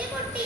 ആൾക്കാരെ കൊണ്ട് പൊറുതി മുട്ടി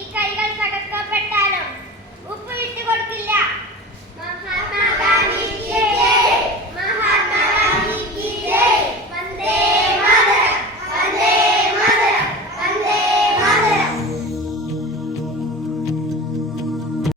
Okay.